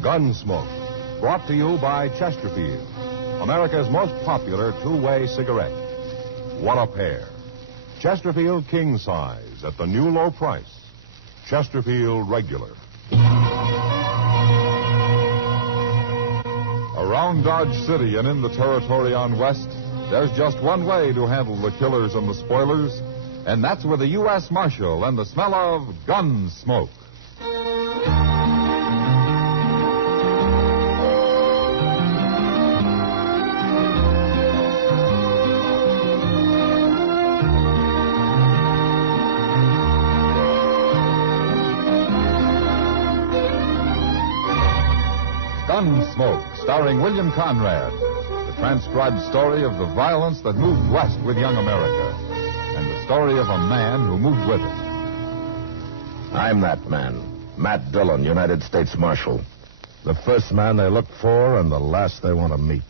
Gunsmoke, brought to you by Chesterfield, America's most popular two-way cigarette. What a pair. Chesterfield King Size at the new low price. Chesterfield Regular. Around Dodge City and in the territory on West, there's just one way to handle the killers and the spoilers, and that's with a U.S. Marshal and the smell of Gunsmoke. Gunsmoke, starring William Conrad, the transcribed story of the violence that moved west with young America, and the story of a man who moved with it. I'm that man, Matt Dillon, United States Marshal. The first man they look for and the last they want to meet.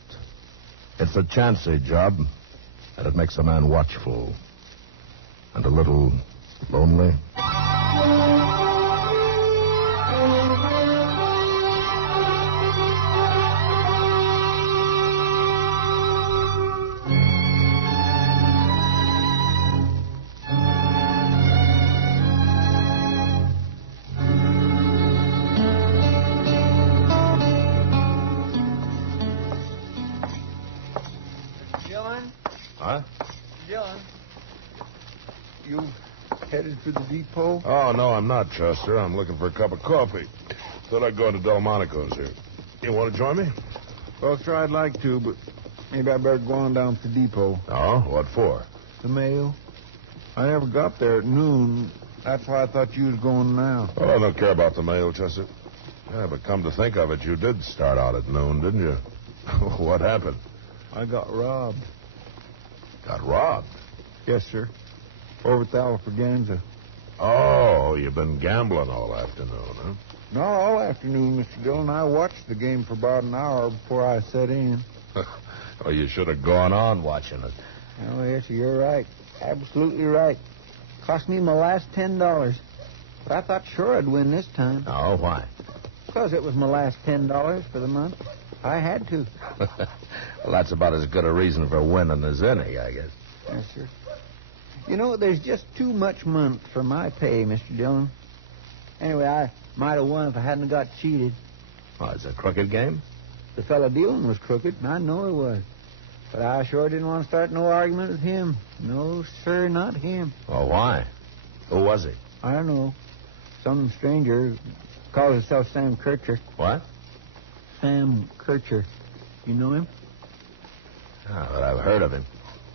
It's a chancy job, and it makes a man watchful and a little lonely. Headed for the depot? Oh, no, I'm not, Chester. I'm looking for a cup of coffee. Thought I'd go into Delmonico's here. You want to join me? Well, sure, I'd like to, but maybe I better go on down to the depot. Oh, what for? The mail. I never got there at noon. That's why I thought you was going now. Well, I don't care about the mail, Chester. Yeah, but come to think of it, you did start out at noon, didn't you? What happened? I got robbed. Got robbed? Yes, sir. Over at the Alfraganza. Oh, you've been gambling all afternoon, huh? Not all afternoon, Mr. Dillon. I watched the game for about an hour before I set in. Well, you should have gone on watching it. Oh, yes, you're right. Absolutely right. Cost me my last $10. But I thought sure I'd win this time. Oh, why? Because it was my last $10 for the month. I had to. Well, that's about as good a reason for winning as any, I guess. Yes, sir. You know, there's just too much month for my pay, Mr. Dillon. Anyway, I might have won if I hadn't got cheated. Oh, it's a crooked game? The fellow dealing was crooked, and I know he was. But I sure didn't want to start no argument with him. No, sir, not him. Well, why? Who was he? I don't know. Some stranger. Calls himself Sam Kircher. What? Sam Kircher. You know him? Oh, but I've heard of him.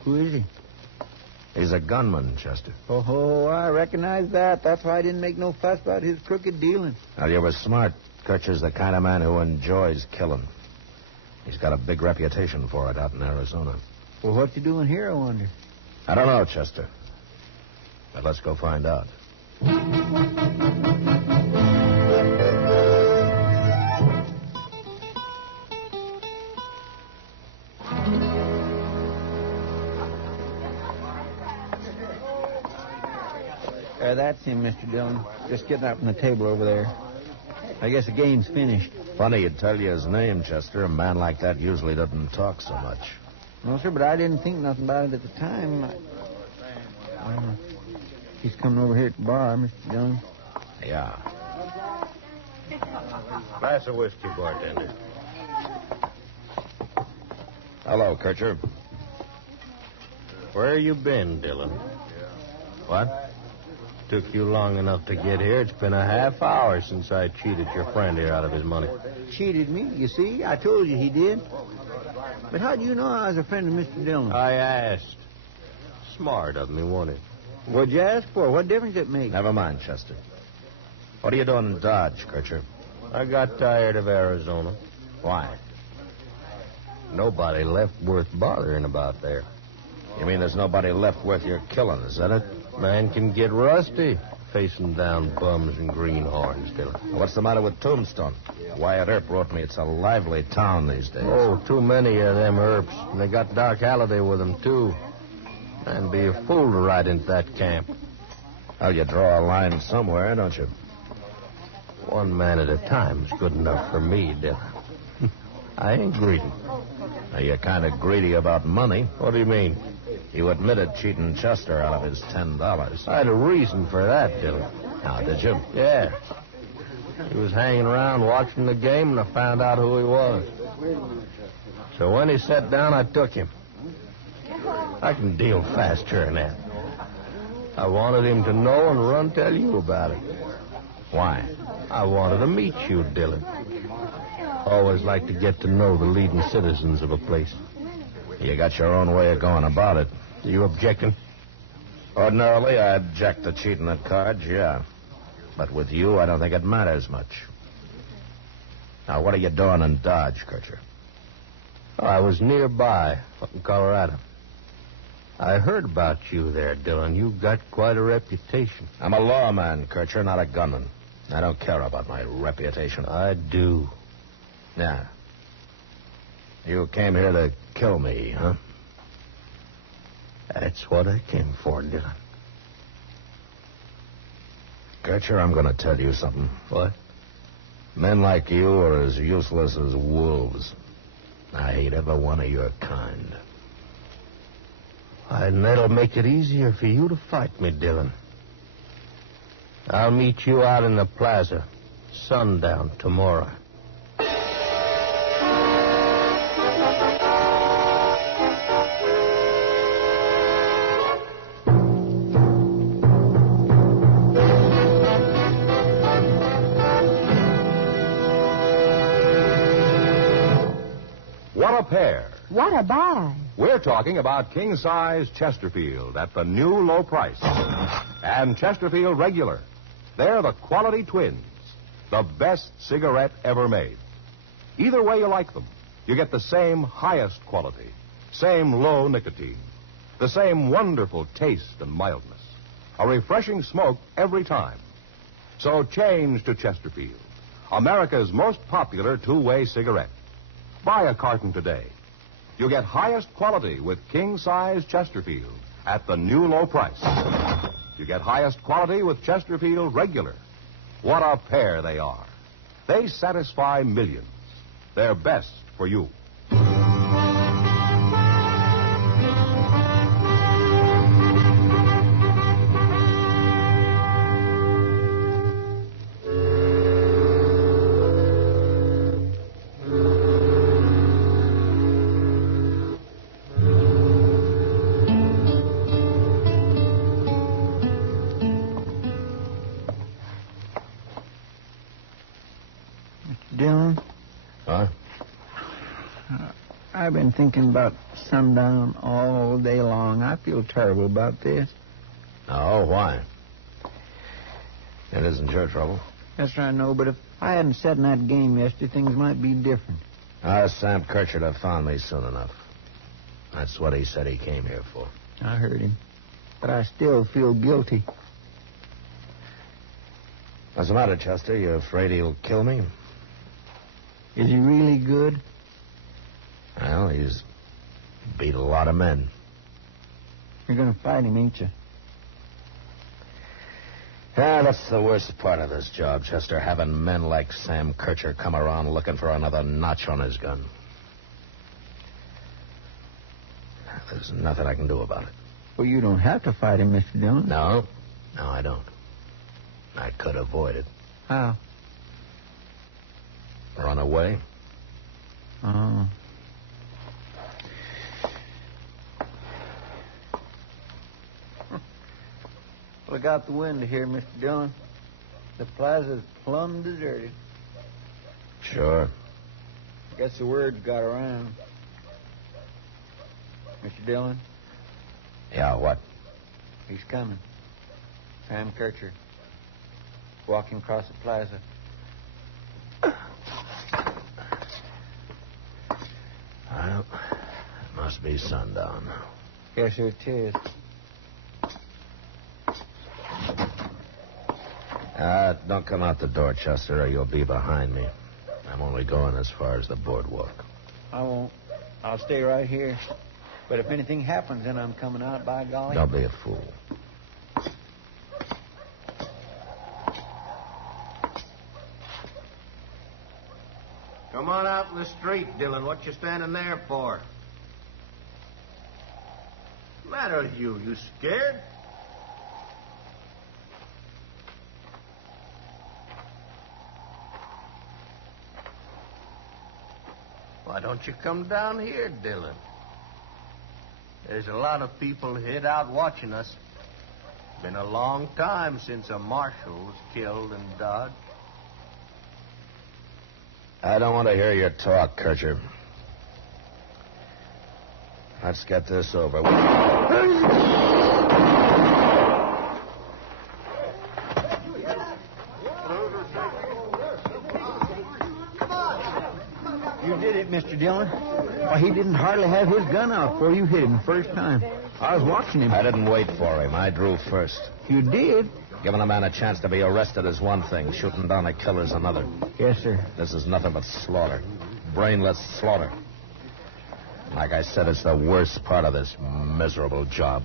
Who is he? He's a gunman, Chester. Oh, I recognize that. That's why I didn't make no fuss about his crooked dealing. Now, you were smart. Kircher's the kind of man who enjoys killing. He's got a big reputation for it out in Arizona. Well, what's he doing here, I wonder? I don't know, Chester. But let's go find out. That's him, Mr. Dillon. Just getting up from the table over there. I guess the game's finished. Funny you'd tell you his name, Chester. A man like that usually doesn't talk so much. No, sir, but I didn't think nothing about it at the time. He's coming over here at the bar, Mr. Dillon. Yeah. Glass of whiskey, bartender. Hello, Kircher. Where you been, Dillon? What? Took you long enough to get here. It's been a half hour since I cheated your friend here out of his money. Cheated me, you see? I told you he did. But how do you know I was a friend of Mr. Dillon? I asked. Smart of me, wasn't it? What'd you ask for? What difference it make? Never mind, Chester. What are you doing in Dodge, Kircher? I got tired of Arizona. Why? Nobody left worth bothering about there. You mean there's nobody left worth your killing, is that it? Man can get rusty facing down bums and greenhorns, Dillon. What's the matter with Tombstone? Wyatt Earp wrote me it's a lively town these days. Oh, too many of them Earps. And they got Doc Halliday with them, too. And be a fool to ride into that camp. Well, you draw a line somewhere, don't you? One man at a time is good enough for me, Dillon. I ain't greedy. Now, you're kind of greedy about money. What do you mean? You admitted cheating Chester out of his $10. I had a reason for that, Dillon. Now, did you? Yeah. He was hanging around watching the game, and I found out who he was. So when he sat down, I took him. I can deal faster than that. I wanted him to know and run tell you about it. Why? I wanted to meet you, Dillon. Always like to get to know the leading citizens of a place. You got your own way of going about it. Are you objecting? Ordinarily, I object to cheating at cards, yeah. But with you, I don't think it matters much. Now, what are you doing in Dodge, Kircher? I was nearby, up in Colorado. I heard about you there, Dillon. You've got quite a reputation. I'm a lawman, Kircher, not a gunman. I don't care about my reputation. I do. Yeah. You came here to kill me, huh? That's what I came for, Dillon. Kircher, I'm going to tell you something. What? Men like you are as useless as wolves. I hate every one of your kind. And that'll make it easier for you to fight me, Dillon. I'll meet you out in the plaza, sundown tomorrow. What a pair. What a buy. We're talking about king-size Chesterfield at the new low price. And Chesterfield Regular. They're the quality twins. The best cigarette ever made. Either way you like them, you get the same highest quality, same low nicotine, the same wonderful taste and mildness, a refreshing smoke every time. So change to Chesterfield, America's most popular two-way cigarette. Buy a carton today. You get highest quality with king-size Chesterfield at the new low price. You get highest quality with Chesterfield Regular. What a pair they are. They satisfy millions. They're best for you. Dillon, Huh? I've been thinking about sundown all day long. I feel terrible about this. No, why? It isn't your trouble. Yes, I know, but if I hadn't sat in that game yesterday, things might be different. Sam Kircher have found me soon enough. That's what he said he came here for. I heard him. But I still feel guilty. What's the matter, Chester? You afraid he'll kill me? Is he really good? Well, he's beat a lot of men. You're going to fight him, ain't you? Yeah, that's the worst part of this job, Chester, having men like Sam Kircher come around looking for another notch on his gun. There's nothing I can do about it. Well, you don't have to fight him, Mr. Dillon. No, I don't. I could avoid it. How? Run away. Oh. Look out the window here, Mr. Dillon. The plaza's plumb deserted. Sure. Guess the word got around. Mr. Dillon, Yeah, what? he's coming. Sam Kircher. Walking across the plaza. Well, it must be sundown. Yes, sir, it is. Don't come out the door, Chester, or you'll be behind me. I'm only going as far as the boardwalk. I won't. I'll stay right here. But if anything happens, then I'm coming out, by golly. Don't be a fool. Come on out in the street, Dillon. What you standing there for? What's the matter with you? You scared? Why don't you come down here, Dillon? There's a lot of people hid out watching us. Been a long time since a marshal was killed in Dodge. I don't want to hear your talk, Kircher. Let's get this over with. You did it, Mr. Dillon. Why, he didn't hardly have his gun out before you hit him the first time. I was watching him. I didn't wait for him. I drew first. You did? Giving a man a chance to be arrested is one thing. Shooting down a killer's another. Yes, sir. This is nothing but slaughter. Brainless slaughter. Like I said, it's the worst part of this miserable job.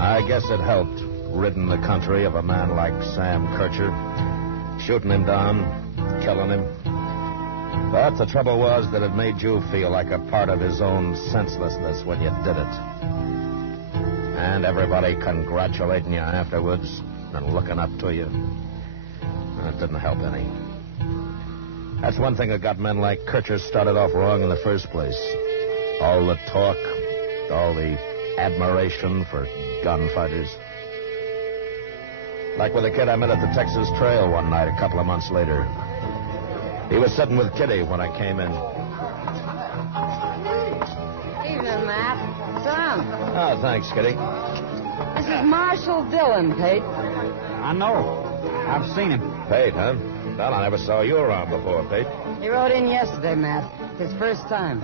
I guess it helped, ridding the country of a man like Sam Kircher. Shooting him down, killing him. But the trouble was that it made you feel like a part of his own senselessness when you did it. And everybody congratulating you afterwards and looking up to you. It didn't help any. That's one thing that got men like Kircher started off wrong in the first place. All the talk, all the admiration for gunfighters. Like with a kid I met at the Texas Trail one night a couple of months later. He was sitting with Kitty when I came in. Evening, Matt. Tom. Oh, thanks, Kitty. This is Marshal Dillon, Pete. I know. I've seen him. Pete, huh? Well, I never saw you around before, Pete. He rode in yesterday, Matt. His first time.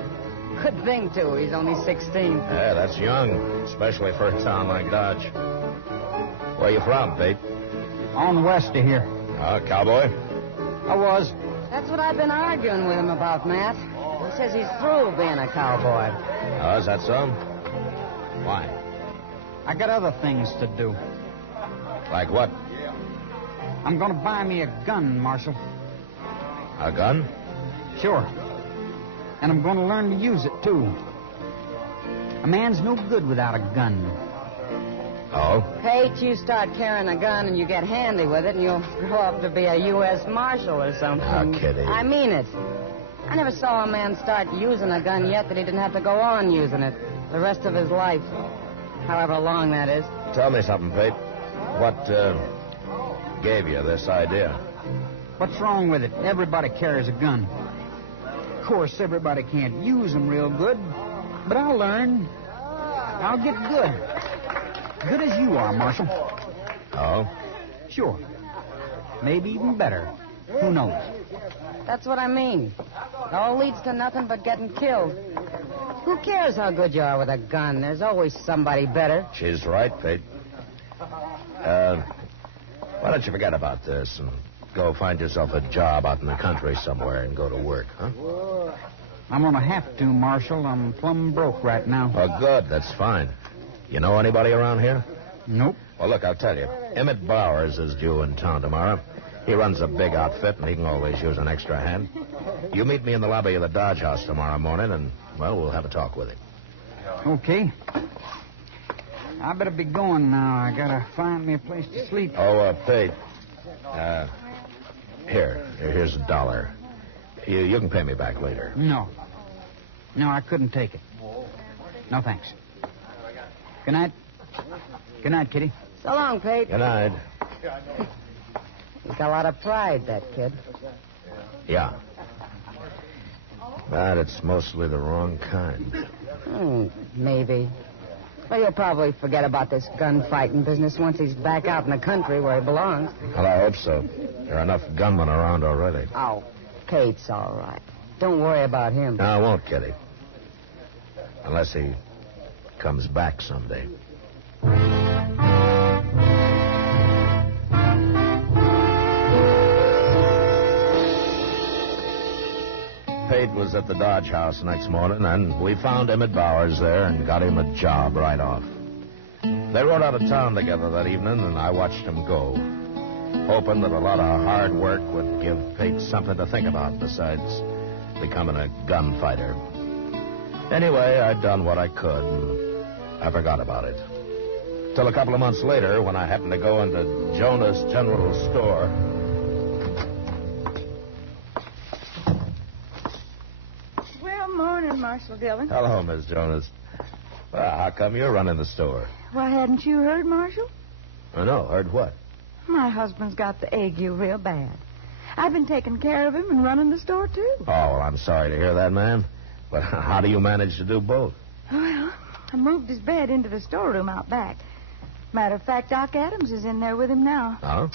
Good thing, too. He's only 16. Yeah, that's young, especially for a town like Dodge. Where you from, Pete? On west of here. Oh, cowboy? I was. That's what I've been arguing with him about, Matt. He says he's through being a cowboy. Oh, is that so? Why? I got other things to do. Like what? I'm going to buy me a gun, Marshal. A gun? Sure. And I'm going to learn to use it, too. A man's no good without a gun. Oh? Pete, you start carrying a gun and you get handy with it and you'll grow up to be a U.S. Marshal or something. Oh, Kitty. I mean it. I never saw a man start using a gun yet that he didn't have to go on using it the rest of his life. However long that is. Tell me something, Pete. What, gave you this idea? What's wrong with it? Everybody carries a gun. Of course, everybody can't use them real good, but I'll learn. I'll get good. Good as you are, Marshal. Oh? Sure. Maybe even better. Who knows? That's what I mean. It all leads to nothing but getting killed. Who cares how good you are with a gun? There's always somebody better. She's right, Pete. Why don't you forget about this and go find yourself a job out in the country somewhere and go to work, huh? I'm going to have to, Marshal. I'm plumb broke right now. Oh, good. That's fine. You know anybody around here? Nope. Well, look, I'll tell you. Emmett Bowers is due in town tomorrow. He runs a big outfit, and he can always use an extra hand. You meet me in the lobby of the Dodge House tomorrow morning, and, well, we'll have a talk with him. Okay. I better be going now. I got to find me a place to sleep. Oh, Pete. Here's $1. You can pay me back later. No. No, I couldn't take it. No, thanks. Good night. Good night, Kitty. So long, Pete. Good night. He's got a lot of pride, that kid. Yeah. But it's mostly the wrong kind. Maybe. Well, he'll probably forget about this gunfighting business once he's back out in the country where he belongs. Well, I hope so. There are enough gunmen around already. Oh, Pete's all right. Don't worry about him. No, I won't, Kitty. Unless he comes back someday. Pate was at the Dodge House next morning, and we found Emmett Bowers there and got him a job right off. They rode out of town together that evening, and I watched them go, hoping that a lot of hard work would give Pate something to think about besides becoming a gunfighter. Anyway, I'd done what I could, and I forgot about it. Till a couple of months later, when I happened to go into Jonas General Store. Well, morning, Marshal Dillon. Hello, Miss Jonas. Well, how come you're running the store? Why, hadn't you heard, Marshal? Oh, no, heard what? My husband's got the ague real bad. I've been taking care of him and running the store, too. Oh, well, I'm sorry to hear that, ma'am. But how do you manage to do both? Well, I moved his bed into the storeroom out back. Matter of fact, Doc Adams is in there with him now. Oh?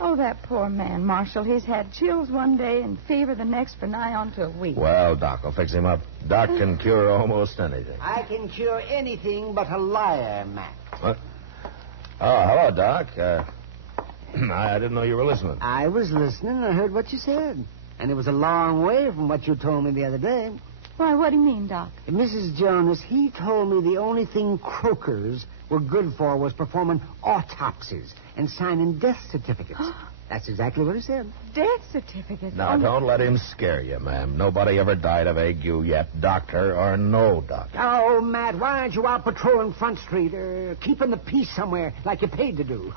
Oh, that poor man, Marshal. He's had chills one day and fever the next for nigh on to a week. Well, Doc will fix him up. Doc can cure almost anything. I can cure anything but a liar, Mac. What? Oh, hello, Doc. I didn't know you were listening. I was listening and I heard what you said. And it was a long way from what you told me the other day. Why, what do you mean, Doc? Mrs. Jonas, he told me the only thing croakers were good for was performing autopsies and signing death certificates. That's exactly what he said. Death certificate? Now, don't let him scare you, ma'am. Nobody ever died of ague yet, doctor or no doctor. Oh, Matt, why aren't you out patrolling Front Street or keeping the peace somewhere like you're paid to do?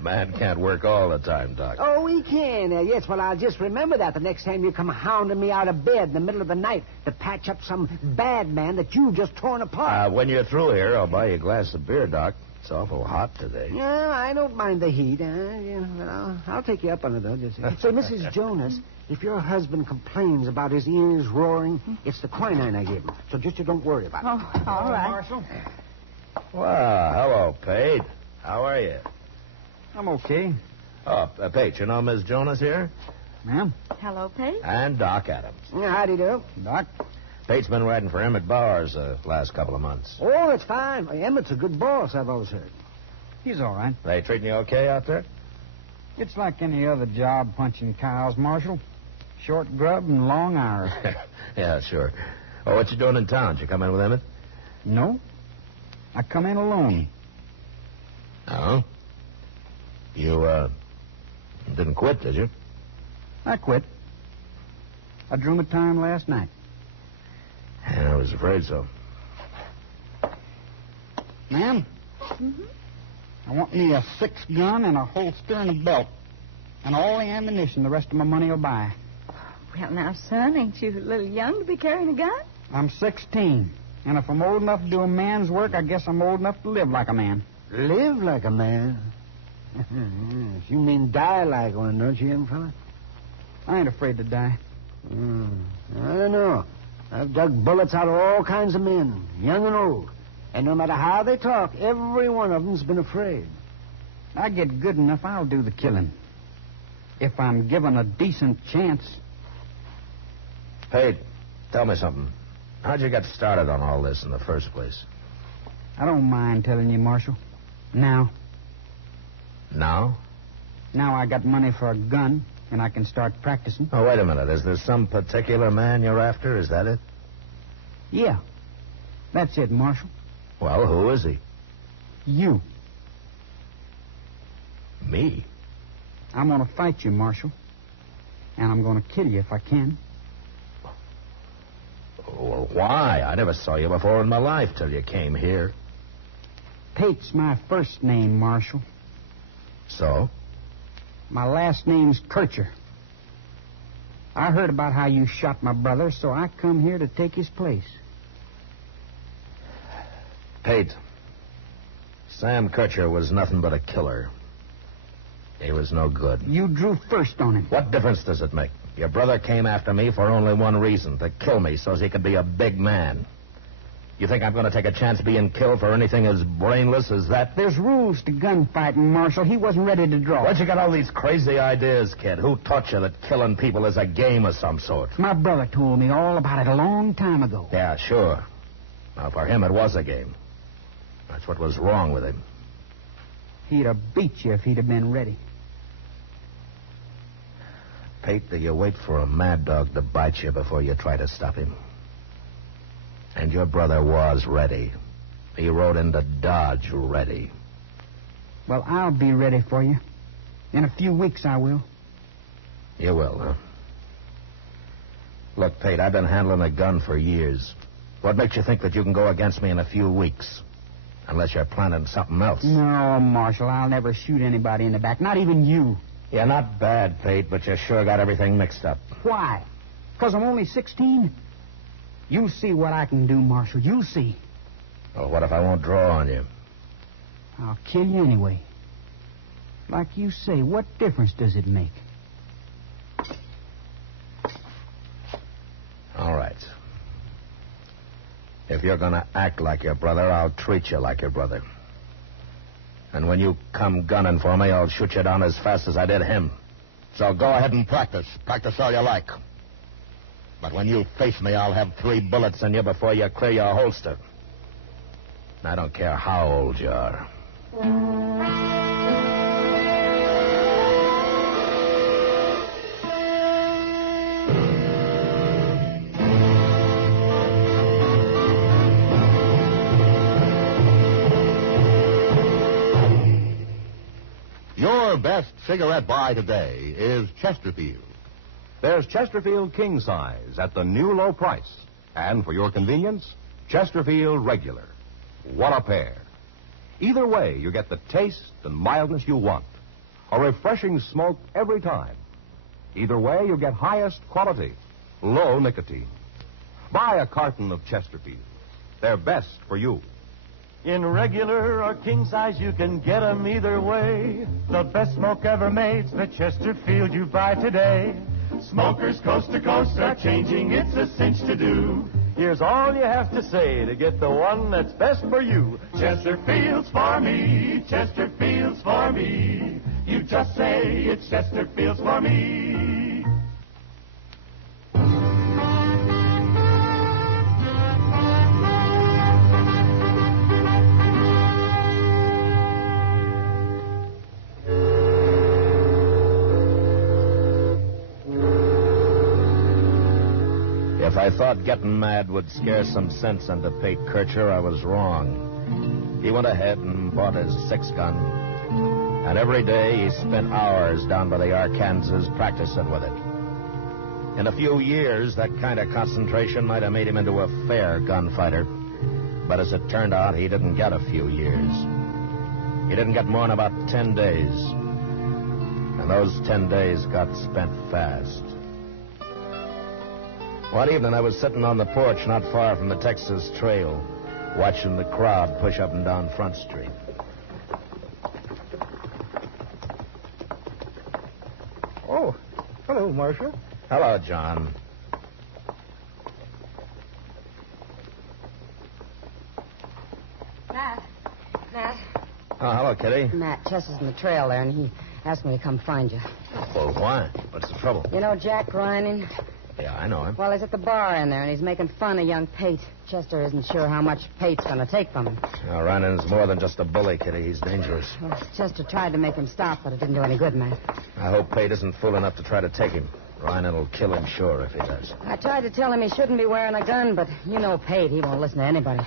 Man can't work all the time, Doc. Oh, he can. Yes, well, I'll just remember that the next time you come hounding me out of bed in the middle of the night to patch up some bad man that you've just torn apart. When you're through here, I'll buy you a glass of beer, Doc. It's awful hot today. Yeah, I don't mind the heat. I'll take you up on it, though. Say, Mrs. Jonas, if your husband complains about his ears roaring, it's the quinine I gave him. So just you don't worry about it. Oh, all right. Marshal. Well, hello, Pate. How are you? I'm okay. Oh, Pate, you know Miss Jonas here? Ma'am? Hello, Pate. And Doc Adams. Howdy do. Doc? Pate's been riding for Emmett Bowers the last couple of months. Oh, that's fine. Emmett's a good boss, I've always heard. He's all right. They treating you okay out there? It's like any other job punching cows, Marshal. Short grub and long hours. Yeah, sure. Oh, what you doing in town? Did you come in with Emmett? No. I come in alone. Oh? You, didn't quit, did you? I quit. I drew my time last night. Yeah, I was afraid so. Ma'am? Mm-hmm. I want me a 6-gun and a holster and a belt. And all the ammunition the rest of my money will buy. Well, now, son, ain't you a little young to be carrying a gun? I'm 16. And if I'm old enough to do a man's work, I guess I'm old enough to live like a man. Live like a man? You mean die like one, don't you, young fella? I ain't afraid to die. I don't know. I've dug bullets out of all kinds of men, young and old. And no matter how they talk, every one of them's been afraid. I get good enough, I'll do the killing. If I'm given a decent chance. Pate, tell me something. How'd you get started on all this in the first place? I don't mind telling you, Marshal. Now Now? I got money for a gun, and I can start practicing. Oh, wait a minute. Is there some particular man you're after? Is that it? Yeah. That's it, Marshal. Well, who is he? You. Me? I'm going to fight you, Marshal. And I'm going to kill you if I can. Well, why? I never saw you before in my life till you came here. Pate's my first name, Marshal. So? My last name's Kircher. I heard about how you shot my brother, so I come here to take his place. Pate, Sam Kircher was nothing but a killer. He was no good. You drew first on him. What difference does it make? Your brother came after me for only one reason, to kill me so he could be a big man. You think I'm going to take a chance being killed for anything as brainless as that? There's rules to gunfighting, Marshal. He wasn't ready to draw. Where'd you get all these crazy ideas, kid? Who taught you that killing people is a game of some sort? My brother told me all about it a long time ago. Yeah, sure. Now, for him, it was a game. That's what was wrong with him. He'd have beat you if he'd have been ready. Pate, do you wait for a mad dog to bite you before you try to stop him? And your brother was ready. He rode into Dodge ready. Well, I'll be ready for you. In a few weeks, I will. You will, huh? Look, Pate, I've been handling a gun for years. What makes you think that you can go against me in a few weeks? Unless you're planning something else. No, Marshal, I'll never shoot anybody in the back, not even you. You're not bad, Pate, but you sure got everything mixed up. Why? Because I'm only 16? You'll see what I can do, Marshal. You'll see. Well, what if I won't draw on you? I'll kill you anyway. Like you say, what difference does it make? All right. If you're going to act like your brother, I'll treat you like your brother. And when you come gunning for me, I'll shoot you down as fast as I did him. So go ahead and practice. Practice all you like. But when you face me, I'll have 3 bullets in you before you clear your holster. I don't care how old you are. Your best cigarette buy today is Chesterfield. There's Chesterfield King Size at the new low price. And for your convenience, Chesterfield Regular. What a pair. Either way, you get the taste and mildness you want. A refreshing smoke every time. Either way, you get highest quality, low nicotine. Buy a carton of Chesterfield. They're best for you. In regular or king size, you can get 'em either way. The best smoke ever made's the Chesterfield you buy today. Smokers coast to coast are changing, it's a cinch to do. Here's all you have to say to get the one that's best for you. Chesterfield's for me, Chesterfield's for me. You just say it's Chesterfield's for me. If I thought getting mad would scare some sense into Pate Kircher, I was wrong. He went ahead and bought his 6-gun. And every day he spent hours down by the Arkansas practicing with it. In a few years, that kind of concentration might have made him into a fair gunfighter. But as it turned out, he didn't get a few years. He didn't get more than about 10 days. And those 10 days got spent fast. One evening, I was sitting on the porch not far from the Texas Trail, watching the crowd push up and down Front Street. Oh, hello, Marshal. Hello, John. Matt. Oh, hello, Kitty. Matt, Chess is in the trail there, and he asked me to come find you. Well, why? What's the trouble? You know Jack Grining? Yeah, I know him. Well, he's at the bar in there, and he's making fun of young Pate. Chester isn't sure how much Pate's going to take from him. Now, Ryan's more than just a bully, Kitty. He's dangerous. Well, Chester tried to make him stop, but it didn't do any good, Matt. I hope Pate isn't fool enough to try to take him. Ryan will kill him, sure, if he does. I tried to tell him he shouldn't be wearing a gun, but you know Pate. He won't listen to anybody.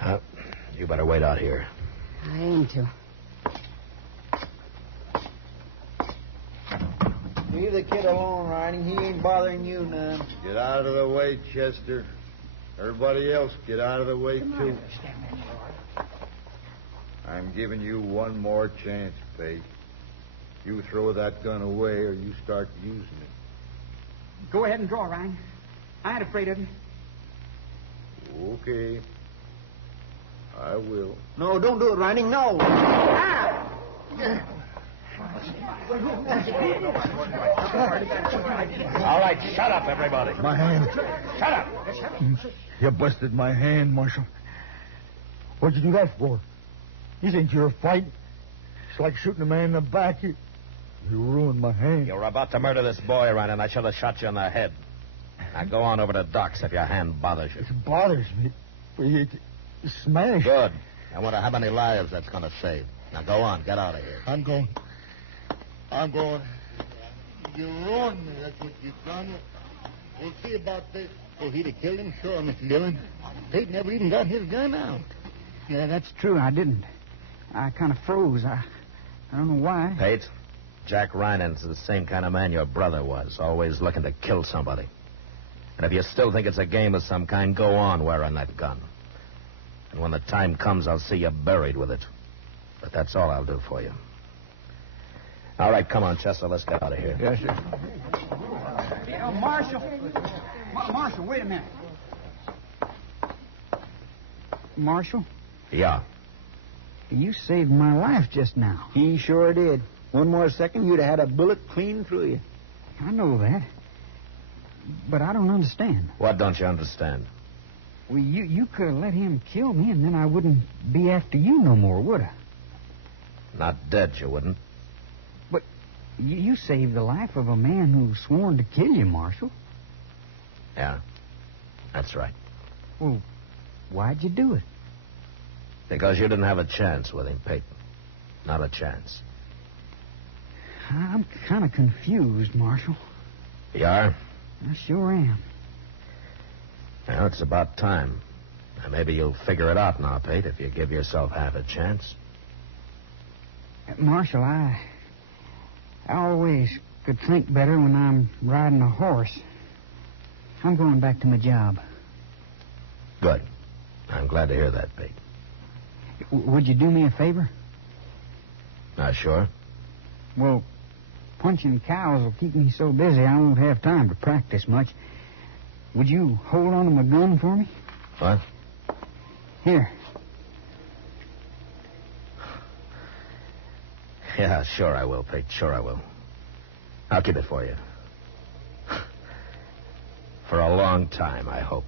Yeah. You better wait out here. I aim to. Leave the kid alone, Riding. He ain't bothering you none. Get out of the way, Chester. Everybody else, get out of the way, too. I'm giving you one more chance, Pate. You throw that gun away or you start using it. Go ahead and draw, Ryan. I ain't afraid of you. Okay. I will. No, don't do it, Riding. No. All right, shut up, everybody. My hand. Shut up. You busted my hand, Marshal. What'd you do that for? This ain't your fight. It's like shooting a man in the back. You ruined my hand. You were about to murder this boy, Ryan, and I should have shot you in the head. Now go on over to Doc's if your hand bothers you. It bothers me. It smashed. Good. I wonder how many lives that's going to save. Now go on. Get out of here. I'm going. You ruined me. That's what you've done. We'll see about this. Oh, he'd have killed him, sure, Mr. Dillon. Pate never even got his gun out. Yeah, that's true. I didn't. I kind of froze. I don't know why. Pate, Jack Ryan's the same kind of man your brother was, always looking to kill somebody. And if you still think it's a game of some kind, go on wearing that gun. And when the time comes, I'll see you buried with it. But that's all I'll do for you. All right, come on, Chester, let's get out of here. Yes, sir. Marshal. Marshal, wait a minute. Marshal? Yeah. You saved my life just now. He sure did. One more second, you'd have had a bullet clean through you. I know that. But I don't understand. What don't you understand? Well, you could have let him kill me, and then I wouldn't be after you no more, would I? Not dead, you wouldn't. But you saved the life of a man who sworn to kill you, Marshal. Yeah, that's right. Well, why'd you do it? Because you didn't have a chance with him, Peyton. Not a chance. I'm kind of confused, Marshal. You are? I sure am. Well, it's about time. Now, maybe you'll figure it out now, Pate, if you give yourself half a chance. Marshal, I always could think better when I'm riding a horse. I'm going back to my job. Good. I'm glad to hear that, Pete. Would you do me a favor? Sure. Well, punching cows will keep me so busy I won't have time to practice much. Would you hold on to my gun for me? What? Here. Yeah, sure I will, Pete. Sure I will. I'll keep it for you. For a long time, I hope.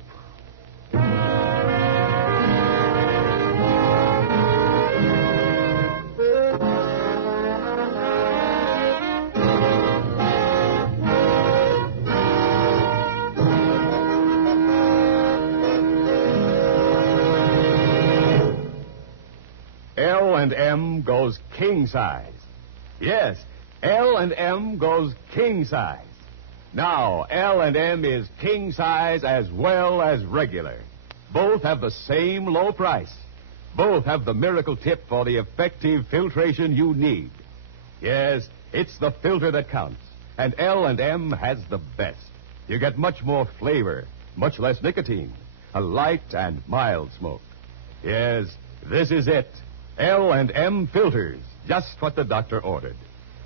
L&M goes king size. Yes, L&M goes king size. Now, L&M is king size as well as regular. Both have the same low price. Both have the miracle tip for the effective filtration you need. Yes, it's the filter that counts. And L&M has the best. You get much more flavor, much less nicotine, a light and mild smoke. Yes, this is it. L&M filters, just what the doctor ordered.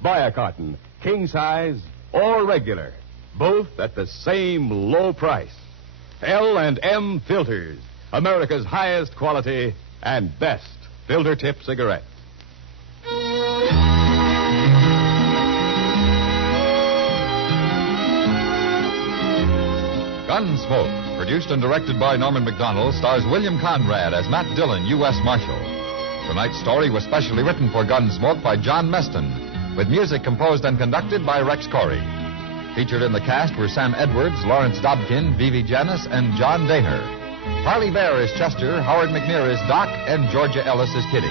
Buy a carton, king size or regular, both at the same low price. L&M filters, America's highest quality and best filter tip cigarette. Gunsmoke, produced and directed by Norman Macdonald, stars William Conrad as Matt Dillon, U.S. Marshal. Tonight's story was specially written for Gunsmoke by John Meston, with music composed and conducted by Rex Corey. Featured in the cast were Sam Edwards, Lawrence Dobkin, Vivi Janis, and John Daner. Harley Bear is Chester, Howard McNear is Doc, and Georgia Ellis is Kitty.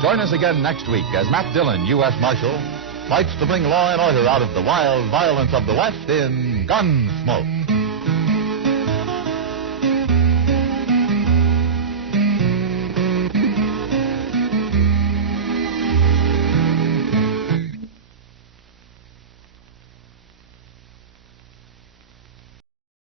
Join us again next week as Matt Dillon, U.S. Marshal, fights to bring law and order out of the wild violence of the West in Gunsmoke.